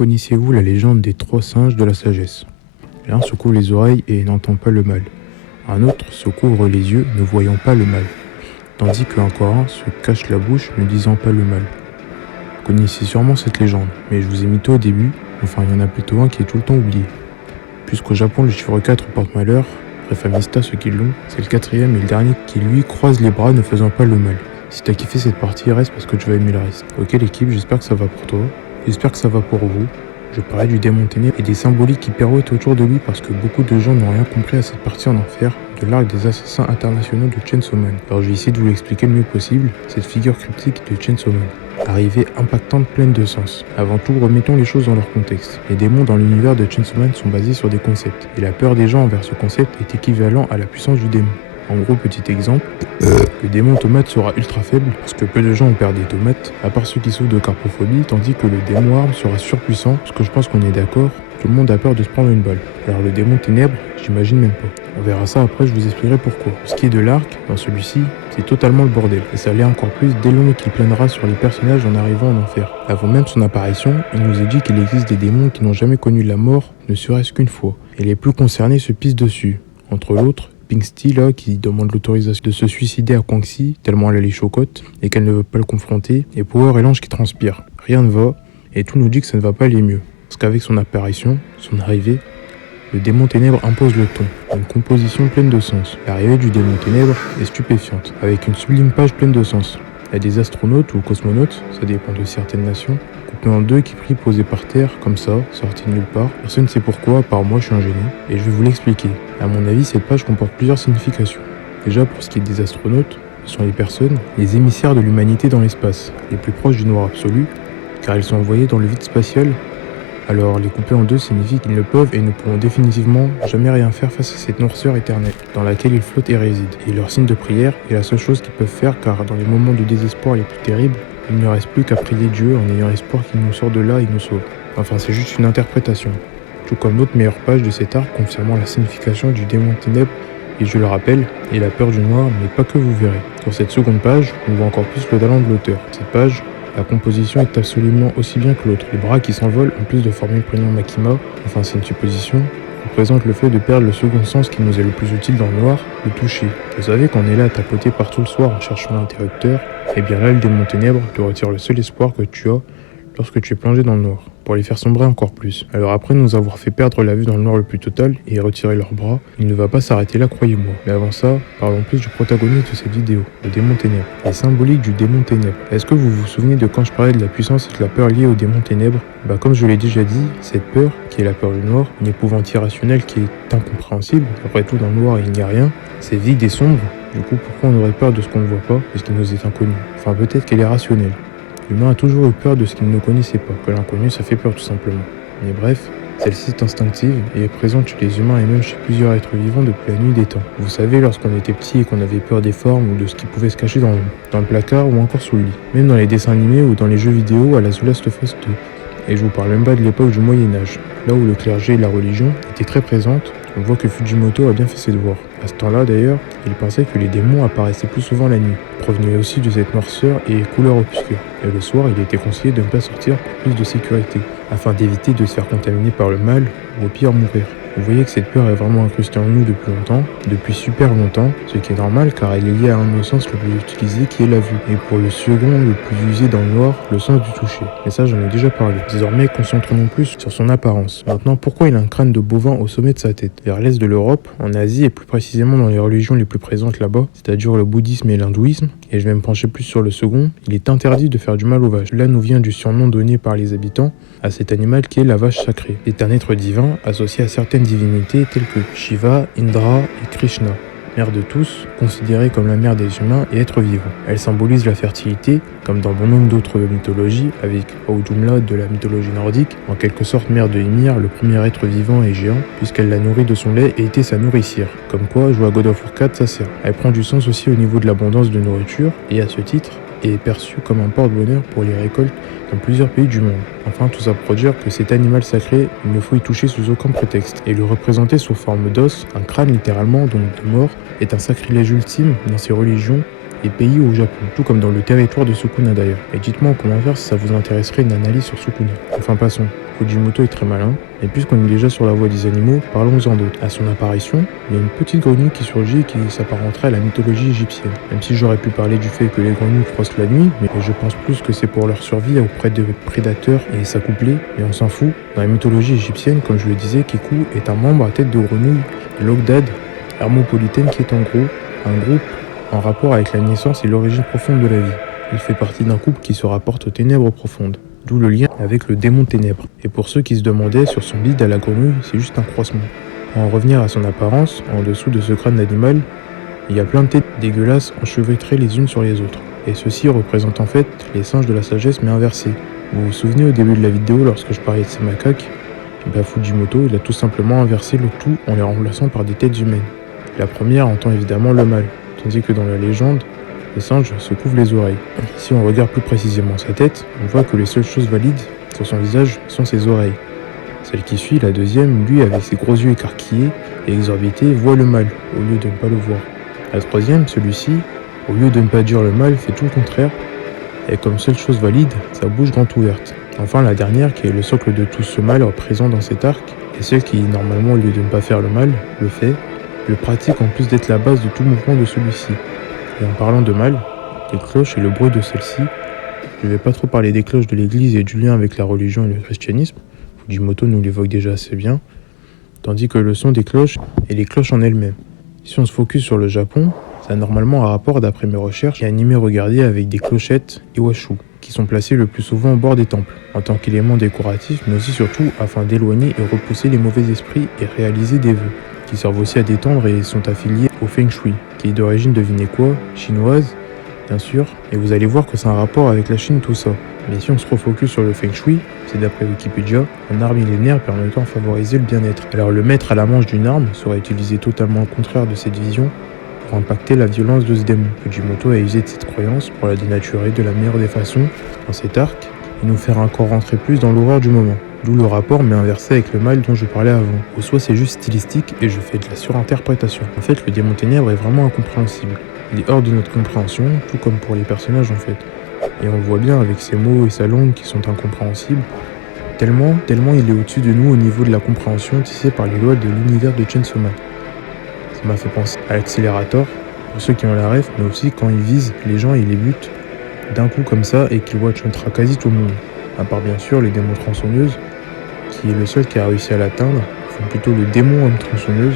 Connaissez-vous la légende des 3 singes de la sagesse? L'un se couvre les oreilles et n'entend pas le mal. Un autre se couvre les yeux ne voyant pas le mal. Tandis qu'encore un se cache la bouche ne disant pas le mal. Vous connaissez sûrement cette légende, mais je vous ai mytho au début, enfin il y en a plutôt un qui est tout le temps oublié. Puisqu'au Japon le chiffre 4 porte malheur, Réfamista ceux qui l'ont, c'est le 4e et le dernier qui lui croise les bras ne faisant pas le mal. Si t'as kiffé cette partie, reste parce que tu vas aimer le reste. Ok l'équipe, j'espère que ça va pour toi. J'espère que ça va pour vous. Je parlais du démon ténèbres et des symboliques qui pirouettent autour de lui parce que beaucoup de gens n'ont rien compris à cette partie en enfer de l'arc des assassins internationaux de Chainsaw Man. Alors je vais essayer de vous l'expliquer le mieux possible, cette figure cryptique de Chainsaw Man. Arrivée impactante, pleine de sens. Avant tout, remettons les choses dans leur contexte. Les démons dans l'univers de Chainsaw Man sont basés sur des concepts, et la peur des gens envers ce concept est équivalent à la puissance du démon. En gros, petit exemple, le démon tomate sera ultra faible parce que peu de gens ont peur des tomates, à part ceux qui souffrent de carpophobie, tandis que le démon arme sera surpuissant, parce que je pense qu'on est d'accord, tout le monde a peur de se prendre une balle. Alors le démon ténèbres, j'imagine même pas. On verra ça après, je vous expliquerai pourquoi. Pour ce qui est de l'arc, dans celui-ci, c'est totalement le bordel, et ça l'est encore plus dès le moment qu'il planera sur les personnages en arrivant en enfer. Avant même son apparition, il nous est dit qu'il existe des démons qui n'ont jamais connu la mort, ne serait-ce qu'une fois, et les plus concernés se pissent dessus, entre l'autre, Pinksti là, qui demande l'autorisation de se suicider à Quangxi, tellement elle les chocotte, et qu'elle ne veut pas le confronter, et Power et l'ange qui transpire. Rien ne va, et tout nous dit que ça ne va pas aller mieux. Parce qu'avec son apparition, son arrivée, le démon ténèbres impose le ton, une composition pleine de sens. L'arrivée du démon ténèbres est stupéfiante, avec une sublime page pleine de sens. Il y a des astronautes ou cosmonautes, ça dépend de certaines nations, coupés en deux qui prient posés par terre, comme ça, sortis de nulle part. Personne ne sait pourquoi, à part moi je suis un génie, et je vais vous l'expliquer. À mon avis, cette page comporte plusieurs significations. Déjà, pour ce qui est des astronautes, ce sont les personnes, les émissaires de l'humanité dans l'espace, les plus proches du noir absolu, car ils sont envoyés dans le vide spatial. Alors, les couper en deux signifie qu'ils ne peuvent et ne pourront définitivement jamais rien faire face à cette noirceur éternelle, dans laquelle ils flottent et résident. Et leur signe de prière est la seule chose qu'ils peuvent faire, car dans les moments de désespoir les plus terribles, il ne reste plus qu'à prier Dieu en ayant espoir qu'il nous sort de là et nous sauve. Enfin, c'est juste une interprétation. Tout comme l'autre meilleure page de cet arc confirmant la signification du démon ténèbres, et je le rappelle, et la peur du noir, mais pas que vous verrez. Sur cette seconde page, on voit encore plus le talent de l'auteur. Cette page, la composition est absolument aussi bien que l'autre. Les bras qui s'envolent, en plus de former le prénom Makima, enfin c'est une supposition, représente le fait de perdre le second sens qui nous est le plus utile dans le noir, le toucher. Vous savez qu'on est là à tapoter partout le soir en cherchant l'interrupteur, et bien là le démon ténèbres te retire le seul espoir que tu as lorsque tu es plongé dans le noir, pour les faire sombrer encore plus. Alors après nous avoir fait perdre la vue dans le noir le plus total et retirer leurs bras, il ne va pas s'arrêter là, croyez-moi. Mais avant ça, parlons plus du protagoniste de cette vidéo, le démon ténèbres. Les symboliques du démon ténèbres. Est-ce que vous vous souvenez de quand je parlais de la puissance et de la peur liée au démon ténèbres? Comme je l'ai déjà dit, cette peur, qui est la peur du noir, une épouvante irrationnelle qui est incompréhensible, après tout dans le noir il n'y a rien, c'est vide et sombre, du coup pourquoi on aurait peur de ce qu'on ne voit pas, de ce qui nous est inconnu? Enfin peut-être qu'elle est rationnelle. L'humain a toujours eu peur de ce qu'il ne connaissait pas, que l'inconnu ça fait peur tout simplement. Mais bref, celle-ci est instinctive et est présente chez les humains et même chez plusieurs êtres vivants depuis la nuit des temps. Vous savez, lorsqu'on était petit et qu'on avait peur des formes ou de ce qui pouvait se cacher dans le placard ou encore sous le lit. Même dans les dessins animés ou dans les jeux vidéo à la The Last of Us 2. Et je vous parle même pas de l'époque du Moyen-Âge, là où le clergé et la religion étaient très présentes. On voit que Fujimoto a bien fait ses devoirs. À ce temps-là d'ailleurs, il pensait que les démons apparaissaient plus souvent la nuit, provenaient aussi de cette noirceur et couleur obscure. Et le soir, il était conseillé de ne pas sortir pour plus de sécurité, afin d'éviter de se faire contaminer par le mal ou au pire mourir. Vous voyez que cette peur est vraiment incrustée en nous depuis longtemps, depuis super longtemps, ce qui est normal car elle est liée à un de nos sens le plus utilisé qui est la vue. Et pour le second le plus usé dans le noir, le sens du toucher. Et ça j'en ai déjà parlé. Désormais concentrons-nous plus sur son apparence. Maintenant pourquoi il a un crâne de bovin au sommet de sa tête? Vers l'est de l'Europe, en Asie et plus précisément dans les religions les plus présentes là-bas, c'est-à-dire le bouddhisme et l'hindouisme, et je vais me pencher plus sur le second, il est interdit de faire du mal aux vaches. Là nous vient du surnom donné par les habitants à cet animal qui est la vache sacrée. C'est un être divin associé à certaines divinités telles que Shiva, Indra et Krishna, mère de tous, considérée comme la mère des humains et êtres vivants. Elle symbolise la fertilité, comme dans bon nombre d'autres mythologies, avec Audumla de la mythologie nordique, en quelque sorte mère de Ymir, le premier être vivant et géant, puisqu'elle l'a nourri de son lait et était sa nourricière. Comme quoi, jouer à God of War 4, ça sert. Elle prend du sens aussi au niveau de l'abondance de nourriture, et à ce titre, est perçue comme un porte-bonheur pour les récoltes dans plusieurs pays du monde. Enfin, tout ça pour dire que cet animal sacré, il ne faut y toucher sous aucun prétexte. Et le représenter sous forme d'os, un crâne littéralement, donc de mort, est un sacrilège ultime dans ces religions et pays au Japon, tout comme dans le territoire de Sukuna d'ailleurs. Et dites-moi en commentaire si ça vous intéresserait une analyse sur Sukuna. Enfin passons. Fujimoto est très malin, et puisqu'on est déjà sur la voie des animaux, parlons-en d'autres. À son apparition, il y a une petite grenouille qui surgit et qui s'apparenterait à la mythologie égyptienne. Même si j'aurais pu parler du fait que les grenouilles croissent la nuit, mais je pense plus que c'est pour leur survie auprès de prédateurs et s'accoupler, et on s'en fout. Dans la mythologie égyptienne, comme je le disais, Kiku est un membre à tête de grenouille, l'Ogdad hermopolitaine, qui est en gros un groupe en rapport avec la naissance et l'origine profonde de la vie. Il fait partie d'un couple qui se rapporte aux ténèbres profondes, d'où le lien avec le démon ténèbres. Et pour ceux qui se demandaient, sur son bide à la grenouille, c'est juste un croissement. Pour en revenir à son apparence, en dessous de ce crâne d'animal, il y a plein de têtes dégueulasses enchevêtrées les unes sur les autres. Et ceci représente en fait les singes de la sagesse mais inversés. Vous vous souvenez au début de la vidéo lorsque je parlais de ces macaques, Fujimoto il a tout simplement inversé le tout en les remplaçant par des têtes humaines. La première entend évidemment le mal, tandis que dans la légende, les singes se couvrent les oreilles. Si on regarde plus précisément sa tête, on voit que les seules choses valides sur son visage sont ses oreilles. Celle qui suit, la deuxième, lui avec ses gros yeux écarquillés et exorbités, voit le mal au lieu de ne pas le voir. La troisième, celui-ci, au lieu de ne pas dire le mal, fait tout le contraire, et comme seule chose valide, sa bouche grande ouverte. Enfin la dernière, qui est le socle de tout ce mal présent dans cet arc, est celle qui, normalement, au lieu de ne pas faire le mal, le fait, le pratique en plus d'être la base de tout mouvement de celui-ci. Et en parlant de mal, les cloches et le bruit de celles-ci, je ne vais pas trop parler des cloches de l'église et du lien avec la religion et le christianisme, Fujimoto nous l'évoque déjà assez bien, tandis que le son des cloches est les cloches en elles-mêmes. Si on se focus sur le Japon, ça a normalement un rapport d'après mes recherches et animé regardé avec des clochettes iwashu, qui sont placées le plus souvent au bord des temples, en tant qu'élément décoratif, mais aussi surtout afin d'éloigner et repousser les mauvais esprits et réaliser des vœux, qui servent aussi à détendre et sont affiliés au Feng Shui, qui est d'origine, devinez quoi, chinoise, bien sûr, et vous allez voir que c'est un rapport avec la Chine tout ça. Mais si on se refocus sur le Feng Shui, c'est d'après Wikipédia, un art millénaire permettant de favoriser le bien-être. Alors le mettre à la manche d'une arme serait utilisé totalement au contraire de cette vision pour impacter la violence de ce démon. Fujimoto a usé de cette croyance pour la dénaturer de la meilleure des façons dans cet arc et nous faire encore rentrer plus dans l'horreur du moment. D'où le rapport mais inversé avec le mal dont je parlais avant. Ou soit c'est juste stylistique et je fais de la surinterprétation. En fait, le démon ténèbres est vraiment incompréhensible. Il est hors de notre compréhension, tout comme pour les personnages en fait. Et on le voit bien avec ses mots et sa langue qui sont incompréhensibles. Tellement il est au-dessus de nous au niveau de la compréhension tissée par les lois de l'univers de Chainsaw Man. Ça m'a fait penser à l'accélérateur, pour ceux qui ont la ref, mais aussi quand il vise les gens et les bute d'un coup comme ça et qu'il one-shotera quasi tout le monde. À part bien sûr les démons tronçonneuses, qui est le seul qui a réussi à l'atteindre, enfin plutôt le démon homme tronçonneuse,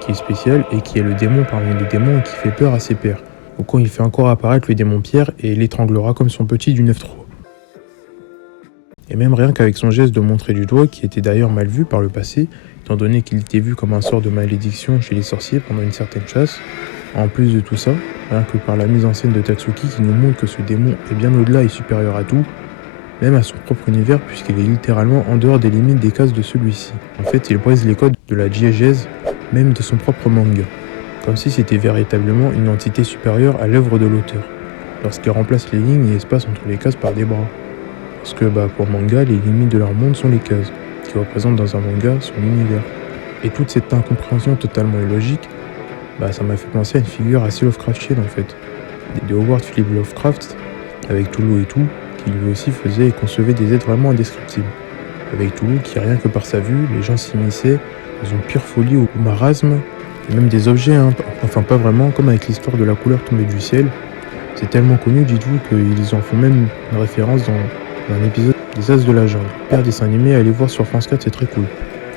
qui est spécial et qui est le démon parmi les démons et qui fait peur à ses pairs. Ou quand il fait encore apparaître le démon pierre et l'étranglera comme son petit du 9-3. Et même rien qu'avec son geste de montrer du doigt, qui était d'ailleurs mal vu par le passé, étant donné qu'il était vu comme un sort de malédiction chez les sorciers pendant une certaine chasse. En plus de tout ça, rien que par la mise en scène de Tatsuki qui nous montre que ce démon est bien au-delà et supérieur à tout, même à son propre univers puisqu'il est littéralement en dehors des limites des cases de celui-ci. En fait, il brise les codes de la diégèse, même de son propre manga, comme si c'était véritablement une entité supérieure à l'œuvre de l'auteur, lorsqu'il remplace les lignes et espaces entre les cases par des bras. Parce que pour manga, les limites de leur monde sont les cases, qui représentent dans un manga son univers. Et toute cette incompréhension totalement illogique, ça m'a fait penser à une figure assez Lovecraftienne en fait, de Howard Philip Lovecraft, avec Toulouse et tout, qui lui aussi faisait et concevait des êtres vraiment indescriptibles. Avec Toulouse qui, rien que par sa vue, les gens s'immisçaient dans une pure folie au marasme, et même des objets, enfin pas vraiment, comme avec l'histoire de la couleur tombée du ciel. C'est tellement connu, dites-vous, qu'ils en font même une référence dans un épisode des As de la Jungle. Père dessin animé, allez voir sur France 4, c'est très cool.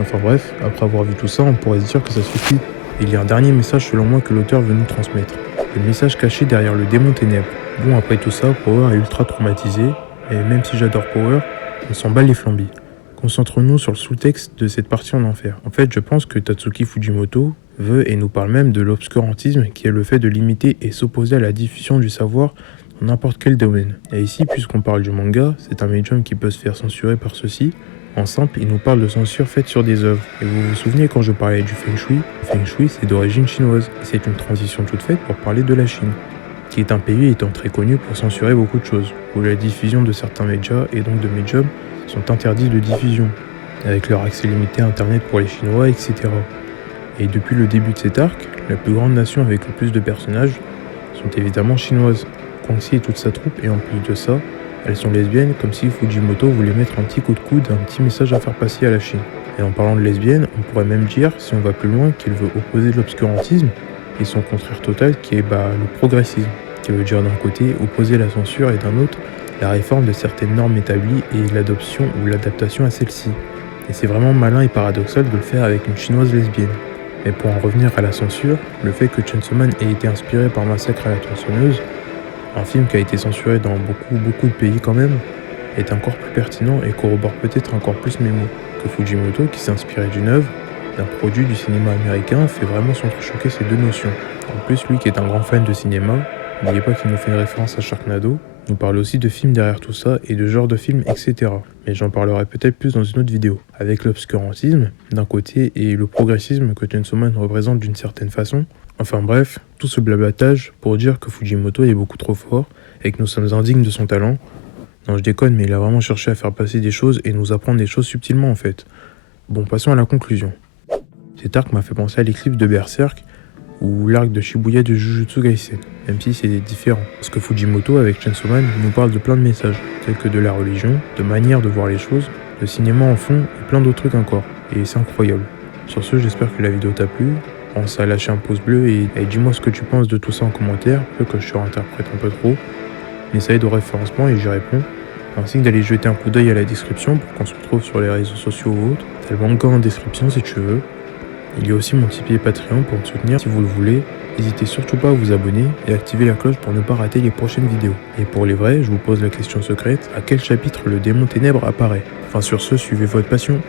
Enfin bref, après avoir vu tout ça, on pourrait se dire que ça suffit. Il y a un dernier message selon moi que l'auteur veut nous transmettre. Le message caché derrière le démon ténèbres. Bon, après tout ça, Power est ultra traumatisé, et même si j'adore Power, on s'en bat les flambis. Concentrons-nous sur le sous-texte de cette partie en enfer. En fait, je pense que Tatsuki Fujimoto veut et nous parle même de l'obscurantisme, qui est le fait de limiter et s'opposer à la diffusion du savoir dans n'importe quel domaine. Et ici, puisqu'on parle du manga, c'est un médium qui peut se faire censurer par ceci. En simple, il nous parle de censure faite sur des œuvres. Et vous vous souvenez quand je parlais du Feng Shui? Le Feng Shui, c'est d'origine chinoise. Et c'est une transition toute faite pour parler de la Chine, qui est un pays étant très connu pour censurer beaucoup de choses, où la diffusion de certains médias et donc de médiums sont interdits de diffusion, avec leur accès limité à Internet pour les Chinois, etc. Et depuis le début de cet arc, la plus grande nation avec le plus de personnages sont évidemment chinoises. Kongxi et toute sa troupe, et en plus de ça, Elles sont lesbiennes comme si Fujimoto voulait mettre un petit coup de coude, un petit message à faire passer à la Chine. Et en parlant de lesbiennes, on pourrait même dire, si on va plus loin, qu'il veut opposer l'obscurantisme et son contraire total qui est le progressisme, qui veut dire d'un côté opposer la censure et d'un autre la réforme de certaines normes établies et l'adoption ou l'adaptation à celles-ci. Et c'est vraiment malin et paradoxal de le faire avec une chinoise lesbienne. Mais pour en revenir à la censure, le fait que Chainsaw Man ait été inspiré par Massacre à la tronçonneuse, un film qui a été censuré dans beaucoup de pays quand même, est encore plus pertinent et corrobore peut-être encore plus mes mots que Fujimoto, qui s'est inspiré d'une œuvre, d'un produit du cinéma américain, fait vraiment s'entrechoquer ces deux notions. En plus, lui qui est un grand fan de cinéma, n'oubliez pas qu'il nous fait une référence à Sharknado, nous parle aussi de films derrière tout ça et de genre de films, etc. Mais j'en parlerai peut-être plus dans une autre vidéo. Avec l'obscurantisme d'un côté et le progressisme que Chainsaw Man représente d'une certaine façon. Enfin bref, tout ce blablatage pour dire que Fujimoto est beaucoup trop fort et que nous sommes indignes de son talent. Non, je déconne, mais il a vraiment cherché à faire passer des choses et nous apprendre des choses subtilement en fait. Bon, passons à la conclusion. Cet arc m'a fait penser à l'éclipse de Berserk ou l'arc de Shibuya de Jujutsu Kaisen, même si c'est différent. Parce que Fujimoto, avec Chainsaw Man, nous parle de plein de messages, tels que de la religion, de manière de voir les choses, de cinéma en fond et plein d'autres trucs encore. Et c'est incroyable. Sur ce, j'espère que la vidéo t'a plu. Pense à lâcher un pouce bleu et dis-moi ce que tu penses de tout ça en commentaire, peu que je surinterprète un peu trop. Mais ça aide au référencement et j'y réponds. Ainsi que d'aller jeter un coup d'œil à la description pour qu'on se retrouve sur les réseaux sociaux ou autres. T'as le manga en description si tu veux. Il y a aussi mon Tipeee et Patreon pour me soutenir si vous le voulez. N'hésitez surtout pas à vous abonner et activer la cloche pour ne pas rater les prochaines vidéos. Et pour les vrais, je vous pose la question secrète, à quel chapitre le démon ténèbres apparaît? Enfin sur ce, suivez votre passion.